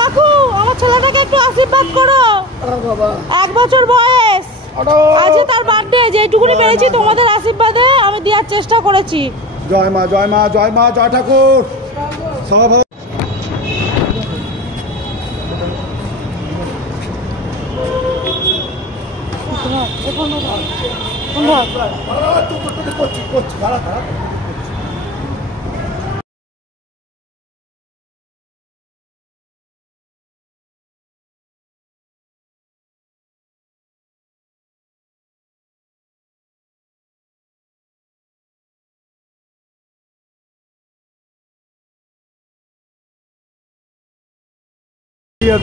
কাকু আমার ছেলেটাকে একটু আশীর্বাদ করো। 1 বছর বয়স, আজ তার বার্থডে। যেটুকুনি পেরেছি তোমাদের আশীর্বাদে আমি দেওয়ার চেষ্টা করেছি। জয় মা, জয় মা, জয় মা, জয় ঠাকুর। সব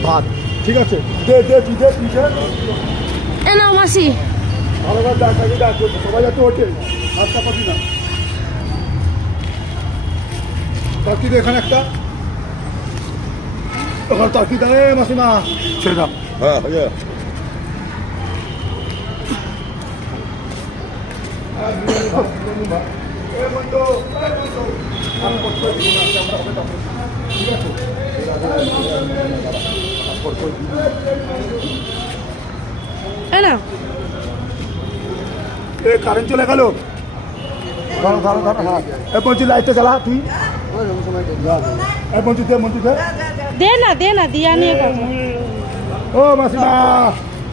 ভাত ঠিক আছে, দে দে তুই দে তুই দে। এ নাও মাসি। ভালো করে ডাক সবাই যাতে ওঠে, হাতটা পাবি না। তার্কি দে এখানে একটা, ওখানে তার্কি দে মাসিমা, ছেড়ে দাও। হ্যাঁ কারেন্ট চলে গেল। বলছি লাইটটা জ্বালা তুই। বলছি দে, মন্ত্রী দে না দিয়া নিয়ে কথা। ও মাসিমা,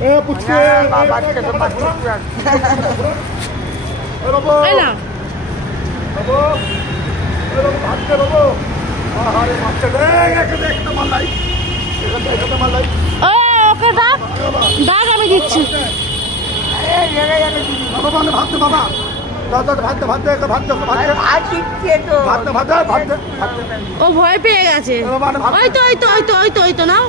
এ পুচকে ওকে ডাক, আমি দিচ্ছি। বাবা ও ভয় পেয়ে গেছে। ওই তো না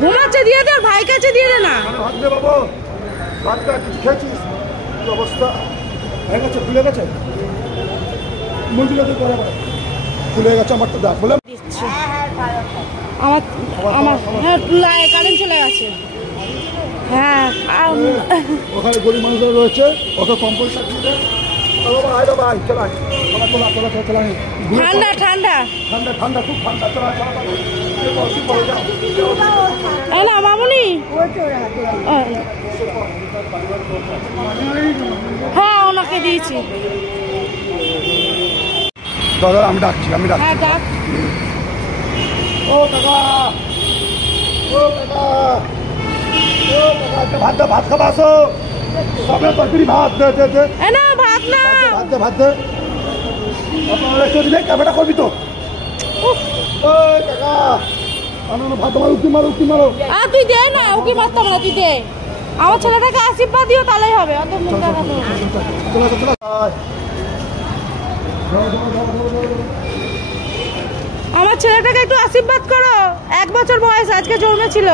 ঘুমাচ্ছে, দিয়ে দে, ভাই কাছে দিয়ে দে না। ভাত দে বাবু, ভাত কিছু খেয়েছিস? অবস্থা হয়ে গেছে, খুলে গেছে মন্দিরে করে খুলে গেছে আমারটা। দেখ বলে দিচ্ছি আমার কারেন্ট চলে গেছে। হ্যাঁ ওখানে গরিব মানুষরা রয়েছে, ওকে কম্পোস্টার দিয়ে দে। ঠান্ডা ঠান্ডা ঠান্ডা ঠান্ডা খুব ঠান্ডা। না মামুনি, হ্যাঁ ওনাকে দিয়েছি। দাদা আমি ডাকছি, হ্যাঁ ডাক। ও কাকা, ও কাকা, ও কাকা, ভাত দে, ভাত খাবা আসো। তরকারি ভাত দে দে দে। না ভাত না, ভাত দে ভাত দে। ক্যামেরা করবি তো? কাকা ভাত মারো, উকি মারো, উকি মারো। তুই দে না, উকি মারতাম না, তুই দে। আমার ছেলেটাকে আশীর্বাদ দিও, তাহলেই হবে। অত মুখ দেখাতে হবে। আমার ছেলেটাকে একটু আশীর্বাদ করো। 1 বছর বয়স, আজকে জন্মেছিল।